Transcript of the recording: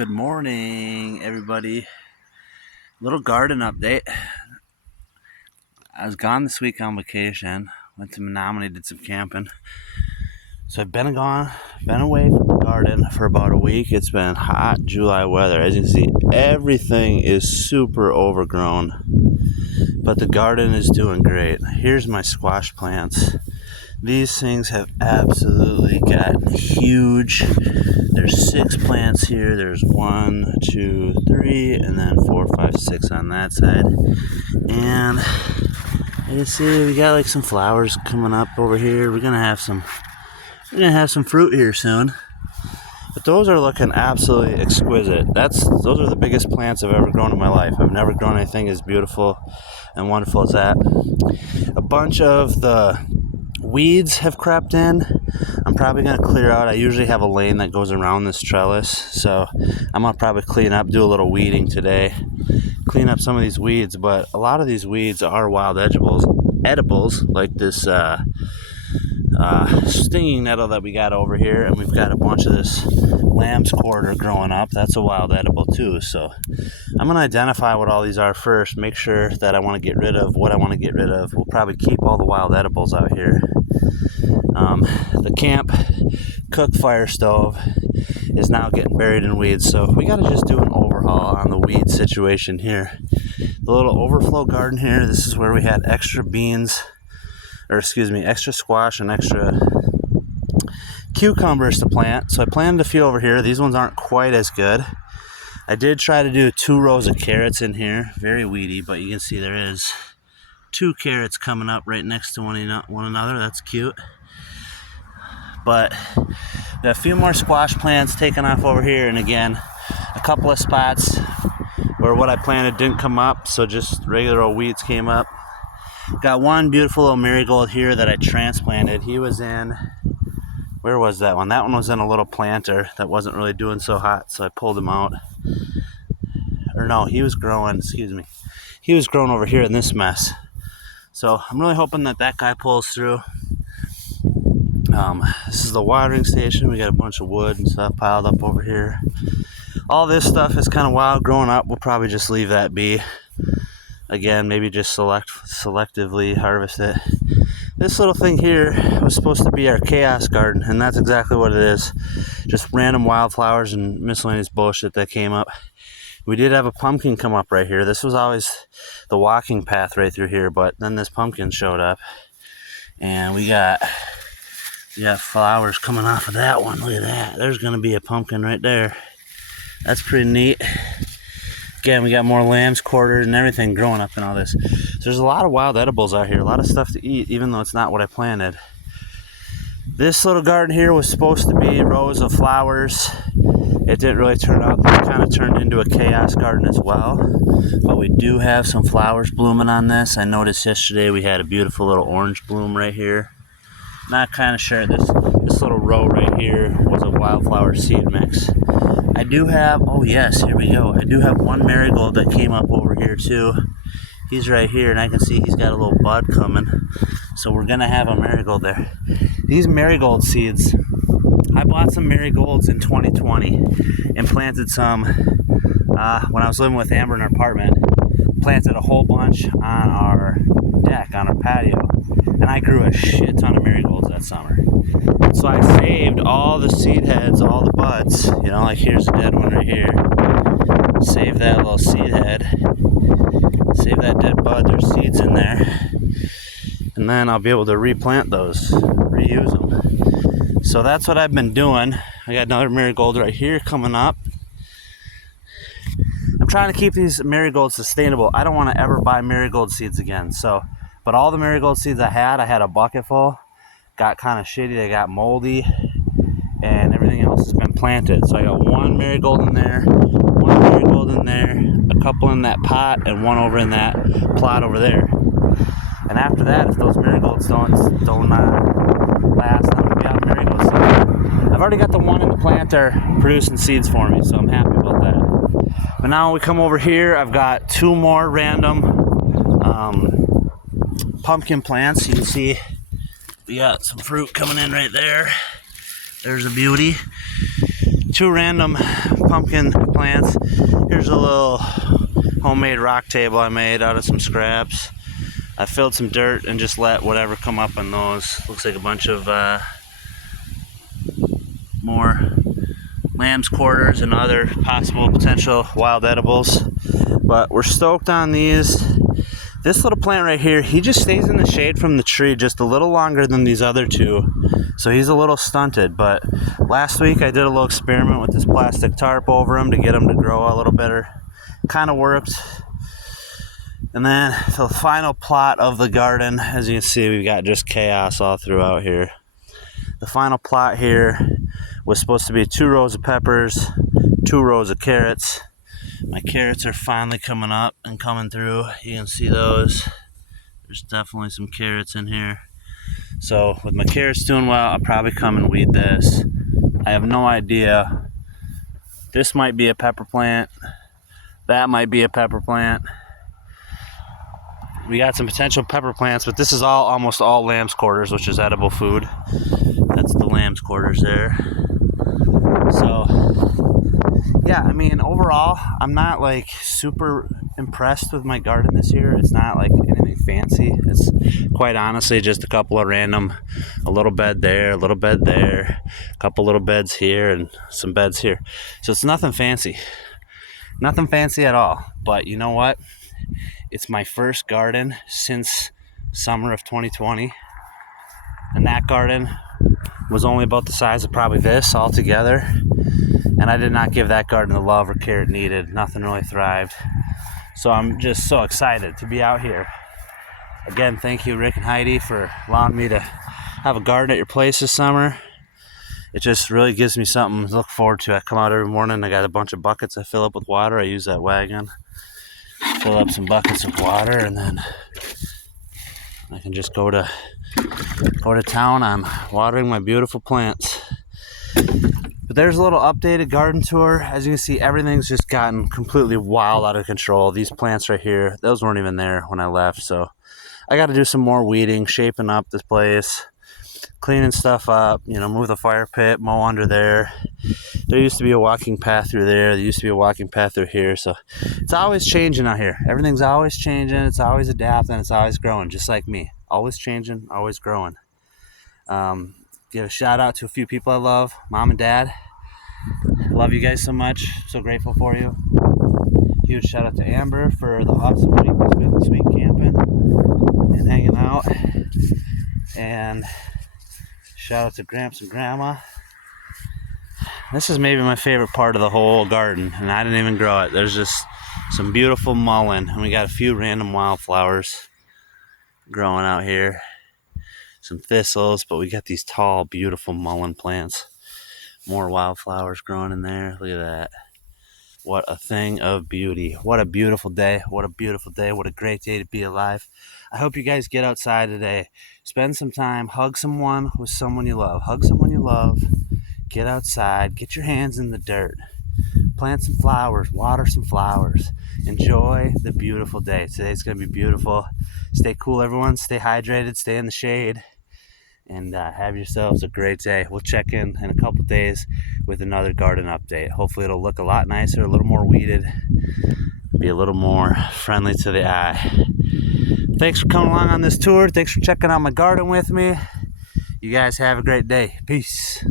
Good morning, everybody. Little garden update. I was gone this week on vacation. Went to Menominee, did some camping. So I've been away from the garden for about a week. It's been hot July weather. As you can see, everything is super overgrown. But the garden is doing great. Here's my squash plants. These things have absolutely gotten huge. There's 6 plants here. There's 1, 2, 3, and then 4, 5, 6 on that side. And you see, we got like some flowers coming up over here. We're gonna have some fruit here soon. But those are looking absolutely exquisite. Those are the biggest plants I've ever grown in my life. I've never grown anything as beautiful and wonderful as that. A bunch of the weeds have crept in. I'm probably going to clear out. I usually have a lane that goes around this trellis, so I'm going to probably clean up, do a little weeding today, clean up some of these weeds. But a lot of these weeds are wild edibles like this stinging nettle that we got over here, and we've got a bunch of this lamb's quarter growing up. That's a wild edible too. So I'm going to identify what all these are first, make sure that I want to get rid of what I want to get rid of. We'll probably keep all the wild edibles out here. The camp cook fire stove is now getting buried in weeds, so we got to just do an overhaul on the weed situation here. The little overflow garden here, this is where we had extra extra squash and extra cucumbers to plant. So I planted a few over here. These ones aren't quite as good. I did try to do 2 rows of carrots in here, very weedy, but you can see there is 2 carrots coming up right next to one another. That's cute. But got a few more squash plants taken off over here, and again, a couple of spots where what I planted didn't come up, so just regular old weeds came up. Got one beautiful little marigold here that I transplanted. He was in, where was that one? That one was in a little planter that wasn't really doing so hot, so I pulled him out. Or no, he was growing over here in this mess. So I'm really hoping that guy pulls through. This is the watering station. We got a bunch of wood and stuff piled up over here. All this stuff is kind of wild growing up. We'll probably just leave that be. Again, maybe just selectively harvest it. This little thing here was supposed to be our chaos garden, and that's exactly what it is. Just random wildflowers and miscellaneous bullshit that came up. We did have a pumpkin come up right here. This was always the walking path right through here, but then this pumpkin showed up, and we got flowers coming off of that one. Look at that. There's going to be a pumpkin right there. That's pretty neat. Again, we got more lamb's quarters and everything growing up in all this. So there's a lot of wild edibles out here, a lot of stuff to eat, even though it's not what I planted. This little garden here was supposed to be rows of flowers. It didn't really turn out. This kind of turned into a chaos garden as well. But we do have some flowers blooming on this. I noticed yesterday we had a beautiful little orange bloom right here. Not kind of sure. This little row right here was a wildflower seed mix. I do have, oh yes, here we go. I do have one marigold that came up over here too. He's right here, and I can see he's got a little bud coming. So we're gonna have a marigold there. These marigold seeds, I bought some marigolds in 2020 and planted some when I was living with Amber in our apartment. Planted a whole bunch on our deck, on our patio, and I grew a shit ton of marigolds that summer. So I saved all the seed heads, all the buds, like here's a dead one right here. Save that little seed head, save that dead bud, there's seeds in there, and then I'll be able to replant those, reuse them. So that's what I've been doing. I got another marigold right here coming up. I'm trying to keep these marigolds sustainable. I don't want to ever buy marigold seeds again. But all the marigold seeds I had a bucket full, got kind of shitty, they got moldy, and everything else has been planted. So I got one marigold in there, a couple in that pot, and one over in that plot over there. And after that, if those marigolds don't last, I'm gonna be out of marigold seeds. I've already got the one in the planter producing seeds for me, so I'm happy about that. But now we come over here, I've got 2 more random pumpkin plants. You can see we got some fruit coming in right there. There's a beauty. 2 random pumpkin plants. Here's a little homemade rock table I made out of some scraps. I filled some dirt and just let whatever come up on those. Looks like a bunch of more lamb's quarters and other possible potential wild edibles. But we're stoked on these. This little plant right here, he just stays in the shade from the tree just a little longer than these other 2. So he's a little stunted, but last week I did a little experiment with this plastic tarp over him to get him to grow a little better. Kind of worked. And then the final plot of the garden, as you can see, we've got just chaos all throughout here. The final plot here was supposed to be 2 rows of peppers, 2 rows of carrots. My carrots are finally coming up and coming through. You can see those. There's definitely some carrots in here. So with my carrots doing well, I'll probably come and weed this. I have no idea. This might be a pepper plant. That might be a pepper plant. We got some potential pepper plants, but this is almost all lamb's quarters, which is edible food. That's the lamb's quarters there. So yeah, I mean, overall, I'm not like super impressed with my garden this year. It's not like anything fancy. It's quite honestly just a couple of random, a little bed there, a little bed there, a couple little beds here, and some beds here. So it's nothing fancy. Nothing fancy at all. But you know what? It's my first garden since summer of 2020. And that garden was only about the size of probably this all together. And I did not give that garden the love or care it needed. Nothing really thrived. So I'm just so excited to be out here. Again, thank you, Rick and Heidi, for allowing me to have a garden at your place this summer. It just really gives me something to look forward to. I come out every morning. I got a bunch of buckets I fill up with water. I use that wagon. Fill up some buckets of water, and then I can just go to town on watering my beautiful plants. But there's a little updated garden tour. As you can see, everything's just gotten completely wild out of control. These plants right here, those weren't even there when I left. So I got to do some more weeding, shaping up this place, cleaning stuff up, move the fire pit, mow under there. There used to be a walking path through there. There used to be a walking path through here. So it's always changing out here. Everything's always changing. It's always adapting. It's always growing, just like me. Always changing, always growing. Give a shout out to a few people I love. Mom and Dad. Love you guys so much. So grateful for you. Huge shout out to Amber for the awesome week we spent this week camping and hanging out. And shout out to Gramps and Grandma. This is maybe my favorite part of the whole garden, and I didn't even grow it. There's just some beautiful mullein, and we got a few random wildflowers growing out here. Some thistles, but we got these tall, beautiful mullein plants. More wildflowers growing in there. Look at that. What a thing of beauty. What a beautiful day. What a beautiful day. What a great day to be alive. I hope you guys get outside today. Spend some time. Hug someone with someone you love. Hug someone you love. Get outside. Get your hands in the dirt. Plant some flowers. Water some flowers. Enjoy the beautiful day. Today's going to be beautiful. Stay cool, everyone. Stay hydrated. Stay in the shade. And have yourselves a great day. We'll check in a couple days with another garden update. Hopefully it'll look a lot nicer, a little more weeded, be a little more friendly to the eye. Thanks for coming along on this tour. Thanks for checking out my garden with me. You guys have a great day. Peace.